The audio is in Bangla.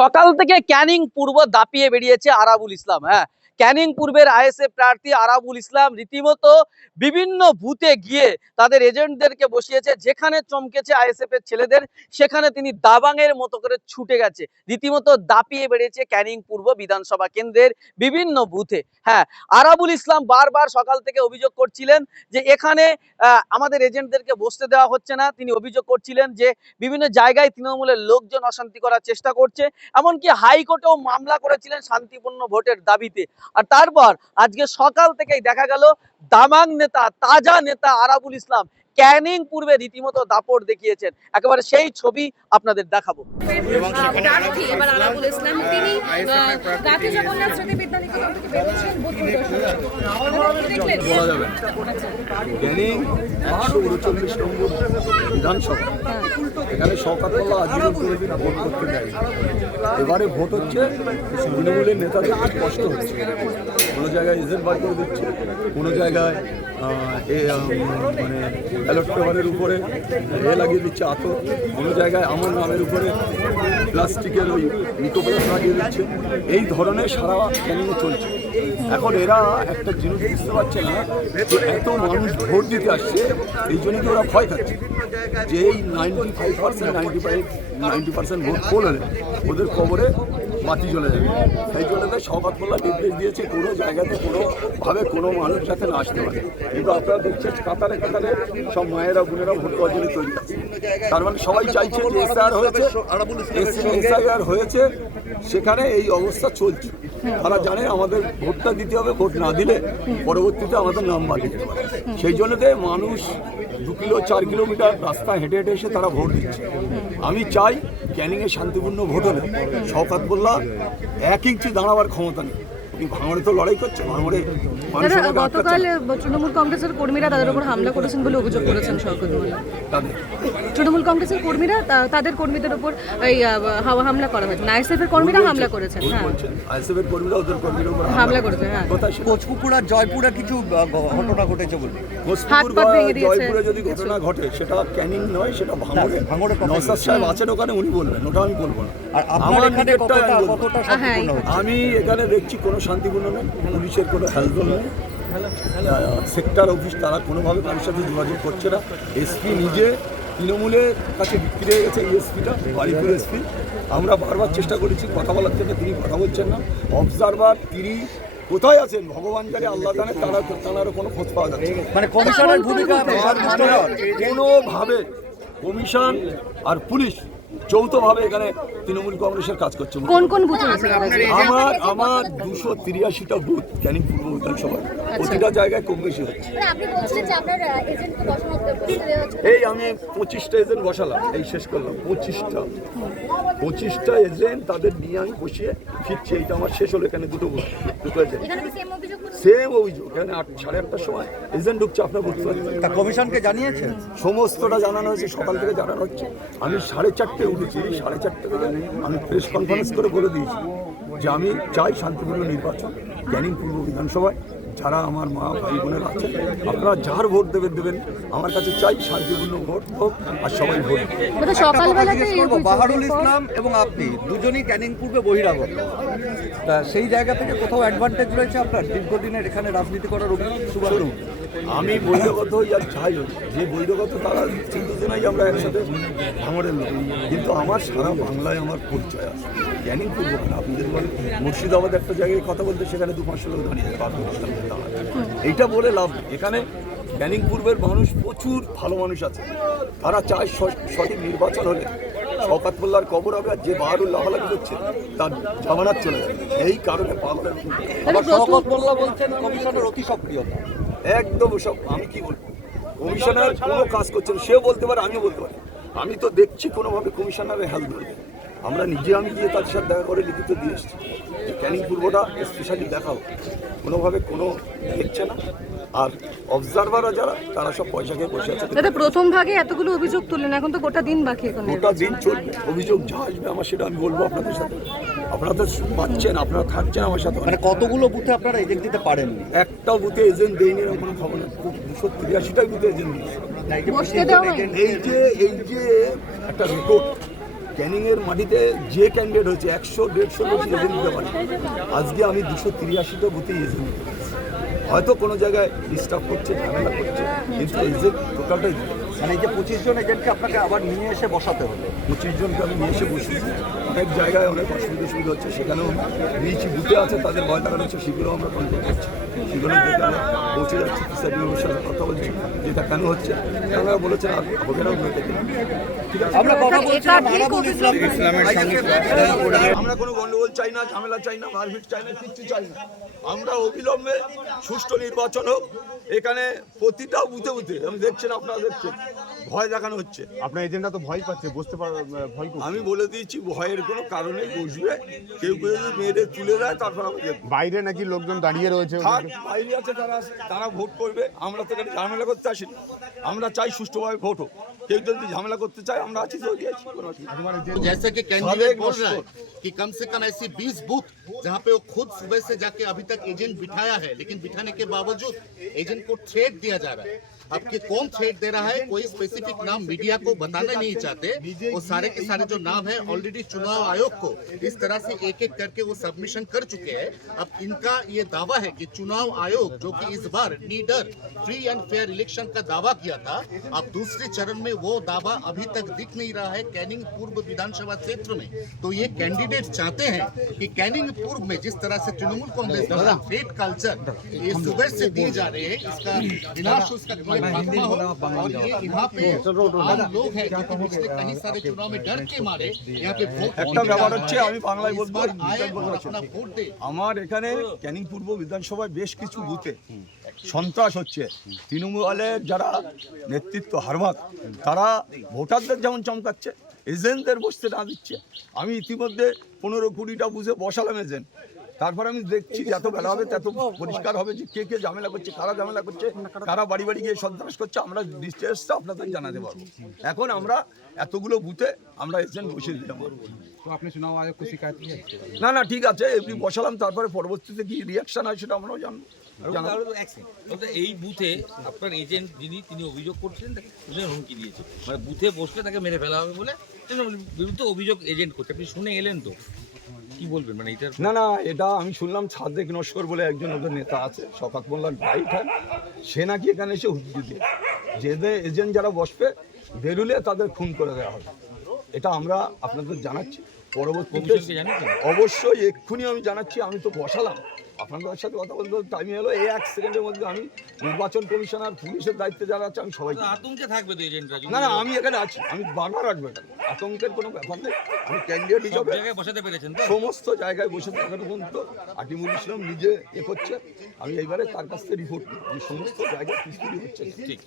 সকাল থেকে ক্যানিং পূর্ব দাপিয়ে বেরিয়েছে আরাবুল ইসলাম। ক্যানিং পূর্বের আইএসএফ প্রার্থী আরাবুল ইসলাম রীতিমতো বিভিন্ন বুথে গিয়ে তাদের এজেন্টদেরকে বসিয়েছে। যেখানে চমকেছে আইএসএফ এর ছেলেদের, সেখানে তিনি দাবাংয়ের মতো করে ছুটে গেছে, রীতিমতো দাপিয়ে বেরিয়েছে ক্যানিং পূর্ব বিধানসভা কেন্দ্রের বিভিন্ন বুথে। আরাবুল ইসলাম বারবার সকাল থেকে অভিযোগ করছিলেন যে এখানে আমাদের এজেন্টদেরকে বসতে দেওয়া হচ্ছে না। তিনি অভিযোগ করছিলেন যে বিভিন্ন জায়গায় তৃণমূলের লোকজন অশান্তি করার চেষ্টা করছে, এমনকি হাইকোর্টেও মামলা করেছিলেন শান্তিপূর্ণ ভোটের দাবিতে। আর তারপর আজকে সকাল থেকেই দেখা গেল দামাং নেতা, তাজা নেতা আরাবুল ইসলাম ক্যানিং পূর্বে রীতিমতো দাপট দেখিয়েছেন। একেবারে সেই ছবি আপনাদের দেখাবো। এবার আরাবুল ইসলাম তিনি রাতে জগন্নাথ স্মৃতি বিদ্যানিকেতন থেকে বেরিয়েছেন বুথ পরিদর্শনে। বলা যাবে ক্যানিং 139 নম্বর বিধানসভা, এখানে শওকত মোল্লা আজীবন কোনোদিন ভোট করতে দেয়। এবারে ভোট হচ্ছে তৃণমূলের নেতাদের খুব কষ্ট হচ্ছে। কোনো জায়গায় এজেন্ট বার করে দিচ্ছে, কোনো জায়গায় মানে ব্যালট পেপারের উপরে লাগিয়ে দিচ্ছে আতর, কোনো জায়গায় আমার নামের উপরে প্লাস্টিকের ওই নিকোপ্লাস লাগিয়ে দিচ্ছে। এই ধরনের সারা ক্যানিংয়ে চলছে। এখন এরা একটা জিনিস বুঝতে পারছে না যে এত মানুষ ভোট দিতে আসছে, এই জন্যই তো ওরা ভয় খাচ্ছে যে এই 90% ভোট পড়লে ওদের কবরে বাতি চলে যাবে। সেই জন্য শওকত মোল্লা নির্দেশ দিয়েছে কোনো জায়গাতে কোনোভাবে কোনো মানুষ যাতে না আসতে পারে। কিন্তু আপনারা দেখছেন কাতারে কাতারে সব মায়েরা বোনেরা ভোট দেওয়ার জন্য তৈরি আছে। তার মানে সবাই চাইছে যে এসআইআর হয়েছে, সেখানে এই অবস্থা চলছে। তারা জানে আমাদের ভোটটা দিতে হবে, ভোট না দিলে পরবর্তীতে আমাদের নাম বাদ দিতে পারে। সেই জন্য মানুষ 2-4 কিলোমিটার রাস্তা হেঁটে হেঁটে এসে তারা ভোট দিচ্ছে। আমি চাই ক্যানিংয়ে শান্তিপূর্ণ ভোট হলে শওকত মোল্লা 1 ইঞ্চি দাঁড়াবার ক্ষমতা নেই। ভাঙড়ে তো লড়াই করছে, ভাঙড়ে গতকাল তৃণমূল কংগ্রেসের কর্মীরা তাদের উপর হামলা করেছেন বলে অভিযোগ করেছেন শওকত মোল্লা। তৃণমূল কংগ্রেসের কর্মীরা তাদের কর্মীদের উপর এই হামলা করা হয়েছে, আইএসএফ এর কর্মীরা হামলা করেছেন। আইএসএফ এর কর্মীরা ওদের কর্মীদের উপর হামলা করেছে। কোচপুকুর আর জয়পুরে কিছু ঘটনা ঘটেছে বলে। জয়পুরে যদি ঘটনা ঘটে সেটা ক্যানিং নয়, সেটা ভাঙড়ে নওশাদ সাহেব আছেন ওখানে, উনি বলবেন, ওটা আমি বলবো না। আমার আমি এখানে দেখছি কোনো শান্তিপূর্ণ নেই, পুলিশের কোনো হেলদোল নেই, সেক্টর অফিস তারা কোনোভাবে কারোর সাথে যোগাযোগ করছে না। এসপি নিজে তৃণমূলের কাছে বিক্রি হয়ে গেছে, এই এসপিটা বাড়িপুর এসপি। আমরা বারবার চেষ্টা করেছি কথা বলার জন্য, তিনি কথা বলছেন না। অবজারভার তিনি কোথায় আছেন ভগবান জানে, আল্লাহ জানে, তারারও কোনো খোঁজ পাওয়া যাচ্ছে না। মানে কমিশনের ভূমিকা কোনোভাবে কমিশন আর পুলিশ যৌথভাবে এখানে তৃণমূল কংগ্রেসের কাজ করছে। কোন বুথে আমার 283টা বুথ ক্যানিং পূর্ব বিধানসভা, প্রতিটা জায়গায় কম বেশি হচ্ছে। এই আমি 25টা এজেন্ট বসালাম, এই শেষ করলাম 25টা এজেন্ট, তাদের নিয়ে আমি বসিয়ে ফিরছি। এইটা আমার শেষ হলো। এখানে দুটো এজেন্ট, সেম অভিযোগ। এখানে 8-8:30টার সময় এজেন্ট ঢুকছে, আপনার বুঝতে পারছেন। তা কমিশনকে জানিয়েছেন? সমস্তটা জানানো হয়েছে, সকাল থেকে জানানো হচ্ছে। আমি 4:30 উঠেছি, 4:30 থেকে আমি প্রেস কনফারেন্স করে বলে দিয়েছি যে আমি চাই শান্তিপূর্ণ নির্বাচন ক্যানিং পূর্ব বিধানসভায়। যারা আমার মা ভাই বোনেরা আছেন, আপনারা যার ভোট দেবেন, আমার কাছে চাই শান্তিপূর্ণ ভোট হোক আর সবাই ভোট। বাহারুল ইসলাম এবং আপনি দুজনই ক্যানিং পূর্বে বহিরাগত, তা সেই জায়গা থেকে কোথাও অ্যাডভান্টেজ রয়েছে আপনার দীর্ঘদিনের এখানে রাজনীতি করার অভিজ্ঞতা? আমি বহিরাগত হই আর যাই হোক, যে বহিরাগত তারা চিন্তাজনাই আমরা একসাথে ভাঙড়ের লোক, কিন্তু আমার সারা বাংলায় আমার পরিচয় আছে। ক্যানিং পূর্ব কেন, আপনি যদি বলেন মুর্শিদাবাদ একটা জায়গায় কথা বলতে, সেখানে 2-500 লোক দাঁড়িয়ে যাবে। এইটা বলে লাভ নেই। এখানে ক্যানিং পূর্বের মানুষ প্রচুর ভালো মানুষ আছে, তারা চায় সঠিক নির্বাচন হলে শওকত মোল্লার কবর হবে, আর যে বাহারুল লাফালাফি করছে তার জামানত চলে যাবে। এই কারণে পাগলের শওকত মোল্লা বলছেন কমিশনের অতি সক্রিয়তা। একদম সব আমি কি বলবো, কমিশনার কোনো কাজ করছেন, সেও বলতে পারে, আমিও বলতে পারি। আমি তো দেখছি কোনোভাবে কমিশনারের হেল্প ধরবে। আমরা নিজে আমি গিয়ে তার সাথে দেখা করে লিখিত দিয়ে এসেছি যে ক্যানিং পূর্বটা স্পেশালি দেখাও, কোনোভাবে কোনো দেখছে না। আর অবজারভাররা যারা, তারা সব পয়সা খেয়ে বসে আছে। প্রথম ভাগে এতগুলো অভিযোগ তুললেন, এখন তো গোটা দিন বাকি। গোটা দিন চলবে, অভিযোগ যা আসবে আমার সেটা আমি বলবো আপনাদের সাথে। আপনারা তো পাচ্ছেন, আপনারা থাকছেন আমার সাথে। মানে কতগুলো বুথে আপনারা এজেন্ট দিতে পারেন? একটা বুথে এজেন্ট দেয়নি এরকম কোনো খবর নেই। 283টাই বুথে এজেন্ট দিয়েছে। এই যে একটা রিপোর্ট ক্যানিংয়ের মাটিতে যে ক্যান্ডিডেট হচ্ছে 100-150 লোক এজেন্ট দিতে পারে। আজকে আমি 283টা বুথে এজেন্ট দিয়েছি। হয়তো কোনো জায়গায় ডিস্টার্ব করছে, ঝামেলা করছে, কিন্তু এজেন্ট টোটালটাই দিতে হবে। মানে এই যে 25 জন এজেন্টকে আপনাকে আবার নিয়ে এসে বসাতে হবে। 25 জনকে আমি নিয়ে এসে বসিয়েছি। অনেক জায়গায় অনেক অসুবিধা হচ্ছে, সেখানেও নিয়েছি। বুথে আছে তাদের ভয় লাগানো হচ্ছে, সেগুলো আমরা কন্ট্রোল করছি। সেগুলো দেখে আমরা পৌঁছে যাচ্ছি, প্রিসাইডিংয়ের সাথে কথা বলছি যেটা কেন হচ্ছে। তারা বলেছেন আর হবে না, উন্নতি ঠিক আছে। আমরা কথা বলছিলাম আরাবুল ইসলামের সঙ্গে। আমরা কোনো গন্ডগোল চাই না, ঝামেলা চাই না, মারপিট চাই না, কিচ্ছু চাই না। আমরা অবিলম্বে সুষ্ঠু নির্বাচন হোক। এখানে প্রতিটা বুথে বুথে আমি দেখছেন, আপনারা দেখছেন ভয় দেখানো হচ্ছে। আপনার এজেন্টরা তো ভয় পাচ্ছে, বসতে ভয় করছে। আমি বলে দিয়েছি ভয়ের কোনো কারণে বসবে, কেউ কেউ যদি মেয়েদের তুলে দেয় তারপর আমি দেখবো। বাইরে নাকি লোকজন দাঁড়িয়ে রয়েছে। থাক, বাইরে আছে তারা ভোট করবে। আমরা তো এখানে ঝামেলা করতে আসিনি। আমরা চাই সুষ্ঠুভাবে ভোট হোক। কেউ যদি ঝামেলা করতে চায় আমরা আছি, তৈরি আছি, কোনো অসুবিধা নেই। जैसे कि कैंडिडेट बोल रहा है कि कम से कम ऐसी 20 बूथ जहां पे वो खुद सुबह से जाके अभी तक एजेंट बिठाया है, लेकिन बिठाने के बावजूद एजेंट को थ्रेट दिया जा रहा है। अब कि कौन थ्रेट दे रहा है, कोई स्पेसिफिक नाम मीडिया को बताना नहीं चाहते। वो सारे के सारे जो नाम है ऑलरेडी चुनाव आयोग को इस तरह से एक एक करके वो सबमिशन कर चुके हैं। अब इनका ये दावा है कि चुनाव आयोग जो कि इस बार नीडर फ्री एंड फेयर इलेक्शन का दावा किया था, अब दूसरे चरण में वो दावा अभी तक दिख नहीं रहा है कैनिंग पूर्व विधानसभा क्षेत्र में। तो ये कैंडिडेट चाहते हैं कि कैनिंग पूर्व में जिस तरह से तृणमूल कांग्रेस द्वारा फेक कल्चर ये सुबह से दिए जा रहे हैं, इसका विनाश, उसका खात्मा हो। और ये यहाँ पे आम लोग हैं जो कि पिछले कई सारे चुनाव में डर के मारे यहाँ पे वोट একটা ব্যাপার হচ্ছে, আমি বাংলায় इस বলবো, बार आए और अपना वोट दे। আমার এখানে ক্যানিং পূর্ব বিধানসভায় বেশ কিছু বুথে সন্ত্রাস হচ্ছে। তৃণমূলের যারা নেতৃত্ব হারমাত, তারা ভোটারদের যেমন চমকাচ্ছে, এজেন্টদের বসতে না দিচ্ছে। আমি ইতিমধ্যে 15-20টা বুথে বসালাম এজেন্ট। তারপর আমি দেখছি যত বেলা হবে তত পরিষ্কার হবে যে কে কে ঝামেলা করছে, কারা ঝামেলা করছে, কারা বাড়ি বাড়ি গিয়ে সন্ত্রাস করছে। আমরা ডিটেলসটা আপনাদের জানাতে পারবো। এখন আমরা এতগুলো বুথে আমরা এজেন্ট বসিয়ে দিলাম। তো আপনি চুনাव आयोग को शिकायत की है? না ঠিক আছে, এমনি বসালাম। তারপরে পরবর্তীতে কি রিয়াকশন হয় সেটা আমরাও জানবো। এই বুথে আপনার এজেন্ট তিনি অভিযোগ করছিলেন, তাকে হুমকি দিয়েছে, মানে বুথে বসলে তাকে মেরে ফেলা হবে বলে বিরুদ্ধে অভিযোগ এজেন্ট করছে। আপনি শুনে এলেন, তো কি বলবেন? মানে এটা না এটা আমি শুনলাম সাদেক নস্কর বলে একজন ওদের নেতা আছে, শওকত মোল্লার ভাই হয়, সে নাকি এখানে এসে হুমকি দিয়ে যে এজেন্ট যারা বসবে বেরুলে তাদের খুন করে দেওয়া হবে। এটা আমরা আপনাদের জানাচ্ছি। পরবর্তীতে অবশ্যই এক্ষুনি আমি জানাচ্ছি। আমি তো বসালাম, আপনাদের সাথে কথা বলতে টাইম এলো। এই 1 সেকেন্ডের মধ্যে আমি নির্বাচন কমিশনার, পুলিশের দায়িত্বে যারা আছে আমি সবাই আতঙ্কে থাকবে তো এজেন্টরা। না আমি এখানে আছি, আমি বারবার রাখবো এখানে। আতঙ্কের কোনো ব্যাপার নেই। আমি ক্যান্ডিডেট হিসাবে জায়গায় বসাতে পেরেছেন তো? সমস্ত জায়গায় বসে থাকার পর্যন্ত আতিমুল ইসলাম নিজে করছে। আমি এইবারে তার কাছ থেকে রিপোর্ট যে সমস্ত জায়গায় কিস্তি হচ্ছে। ঠিক।